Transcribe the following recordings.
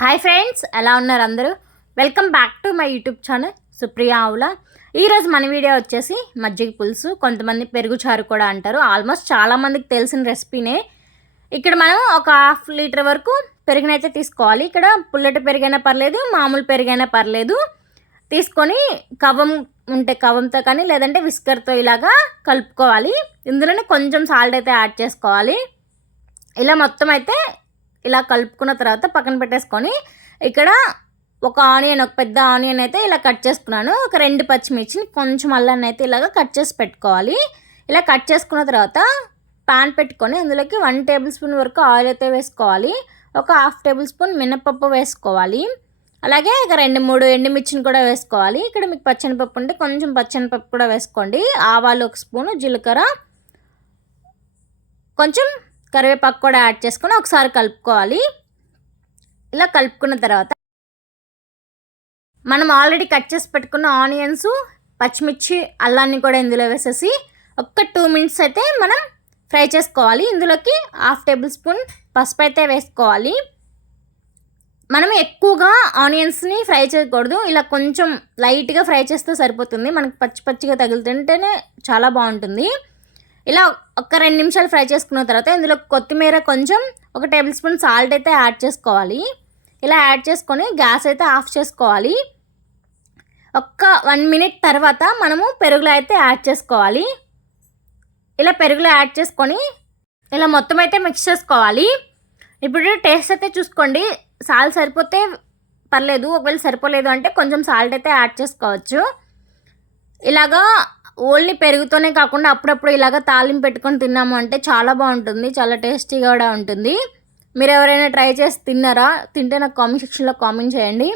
Hi friends ఎలా ఉన్నారు అందరూ? Welcome back to my YouTube channel Supriya Avula ఈరోజు మన వీడియో వచ్చేసి మజ్జిగ పులుసు. కొంతమంది పెరుగు చారు కూడా అంటారు. ఆల్మోస్ట్ చాలామందికి తెలిసిన రెసిపీనే ఇక్కడ మనం ఒక హాఫ్ లీటర్ వరకు పెరుగునైతే తీసుకోవాలి. ఇక్కడ పుల్లటి పెరుగైనా పర్లేదు మామూలు పెరుగైనా పర్లేదు. తీసుకొని కవం ఉంటే కవంతో కానీ లేదంటే విస్కర్తో ఇలాగా కలుపుకోవాలి. ఇందులోనే కొంచెం సాల్ట్ అయితే యాడ్ చేసుకోవాలి. ఇలా మొత్తం అయితే ఇలా కలుపుకున్న తర్వాత పక్కన పెట్టేసుకొని ఇక్కడ ఒక ఆనియన్ ఒక పెద్ద ఆనియన్ అయితే ఇలా కట్ చేసుకున్నాను. ఒక రెండు పచ్చిమిర్చిని కొంచెం అల్లాన్ని అయితే ఇలాగ కట్ చేసి పెట్టుకోవాలి. ఇలా కట్ చేసుకున్న తర్వాత పాన్ పెట్టుకొని అందులోకి వన్ టేబుల్ స్పూన్ వరకు ఆయిల్ అయితే వేసుకోవాలి. ఒక హాఫ్ టేబుల్ స్పూన్ మినపప్పు వేసుకోవాలి. అలాగే ఇక రెండు మూడు ఎండుమిర్చిని కూడా వేసుకోవాలి. ఇక్కడ మీకు పచ్చనిపప్పు ఉంటే కొంచెం పచ్చనిపప్పు కూడా వేసుకోండి. ఆవాలు ఒక స్పూను జీలకర్ర కొంచెం కరివేపాకు కూడా యాడ్ చేసుకొని ఒకసారి కలుపుకోవాలి. ఇలా కలుపుకున్న తర్వాత మనం ఆల్రెడీ కట్ చేసి పెట్టుకున్న ఆనియన్స్ పచ్చిమిర్చి అల్లాన్ని కూడా ఇందులో వేసేసి ఒక్క టూ మినిట్స్ అయితే మనం ఫ్రై చేసుకోవాలి. ఇందులోకి హాఫ్ టేబుల్ స్పూన్ పసుపు అయితే వేసుకోవాలి. మనం ఎక్కువగా ఆనియన్స్ని ఫ్రై చేయకూడదు. ఇలా కొంచెం లైట్గా ఫ్రై చేస్తే సరిపోతుంది. మనకు పచ్చి పచ్చిగా తగులుతుంటేనే చాలా బాగుంటుంది. ఇలా ఒక రెండు నిమిషాలు ఫ్రై చేసుకున్న తర్వాత ఇందులో కొత్తిమీర కొంచెం ఒక టేబుల్ స్పూన్ సాల్ట్ అయితే యాడ్ చేసుకోవాలి. ఇలా యాడ్ చేసుకొని గ్యాస్ అయితే ఆఫ్ చేసుకోవాలి. ఒక్క వన్ మినిట్ తర్వాత మనము పెరుగులో అయితే యాడ్ చేసుకోవాలి. ఇలా పెరుగులో యాడ్ చేసుకొని ఇలా మొత్తం అయితే మిక్స్ చేసుకోవాలి. ఇప్పుడు టేస్ట్ అయితే చూసుకోండి. సాల్ట్ సరిపోతే పర్లేదు ఒకవేళ సరిపోలేదు అంటే కొంచెం సాల్ట్ అయితే యాడ్ చేసుకోవచ్చు. ఇలాగా ఓన్లీ పెరుగుతోనే కాకుండా అప్పుడప్పుడు ఇలాగ తాలింపు పెట్టుకొని తిన్నాము అంటే చాలా బాగుంటుంది చాలా టేస్టీగా కూడా ఉంటుంది. మీరు ఎవరైనా ట్రై చేసి తిన్నారా తింటే నాకు కామెంట్ సెక్షన్లో కామెంట్ చేయండి.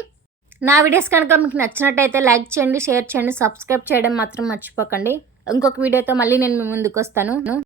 నా వీడియోస్ కనుక మీకు నచ్చినట్టయితే లైక్ చేయండి షేర్ చేయండి సబ్స్క్రైబ్ చేయడం మాత్రం మర్చిపోకండి. ఇంకొక వీడియోతో మళ్ళీ నేను మీ ముందుకు వస్తాను.